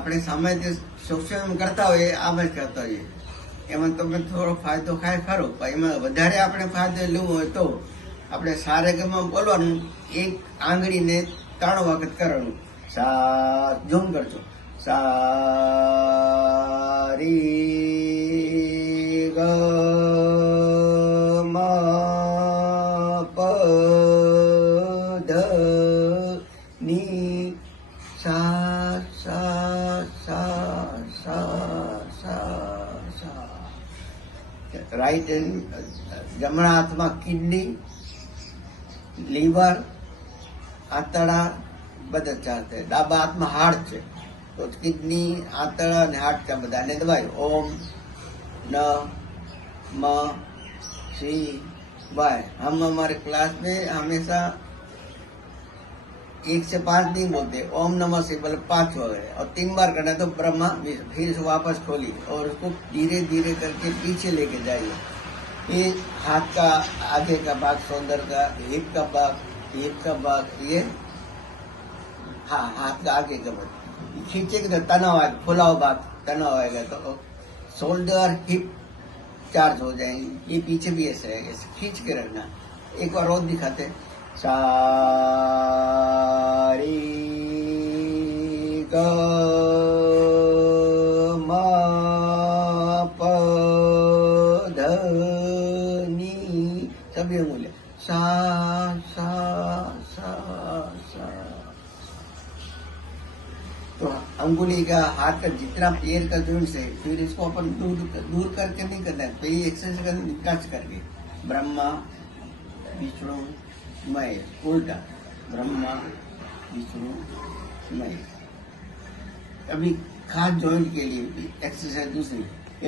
આપણે સામાન્ય શોષણ કરતા હોઈએ આમ જ કરતા હોઈએ. એમાં તમે થોડો ફાયદો ખાય ખરો, પણ એમાં વધારે આપણે ફાયદો લેવો હોય તો આપણે સારેગામાં બોલવાનું, એક આંગળીને 3 વખત કરવાનું. સા ઝૂમ કરજો. સા રી ગ મ પ ધ ની સા સા સા સા સા. રાઈટ હેન્ડ, જમણા હાથમાં કિડની, લીવર, આંતરડા બધા ચાલશે. ડાબા હાથમાં હાર્ટ છે, तो किडनी, आंतड़ा और हार्ट का बधाने दबाए. ओम न म शिवाय. हम हमारे क्लास में हमेशा 1 से 5 नहीं बोलते. ओम नमः शिवाय 5 वगैरह, और 3 बार करना तो ब्रह्मा. फिर वापस खोली और उसको धीरे धीरे करके पीछे लेके जाइए. ये हाथ का आगे का भाग, सौंदर्य का हिप का भाग, ये हाँ हाथ का आगे का भाग खींचेंगे तो तनाव आएगा, फुलाव भाग तनाव आएगा, तो शोल्डर हिप चार्ज हो जाएंगे. ये पीछे भी ऐसे रहेगा, खींच के रखना. एक बार और दिखाते. सा री ग म प ध नी. सभी अंगुली सा सा सा सा. तो अंगुली का, हाथ का जितना पैर का जोइंट्स है, फिर इसको अपन दूर करके नहीं करना है. पहले एक्सरसाइज करना, टच करके. ब्रह्मा विष्णु महेश, उल्टा. ब्रह्मा विष्णु महेश. अभी खास जॉइंट के लिए भी एक्सरसाइज दूसरी.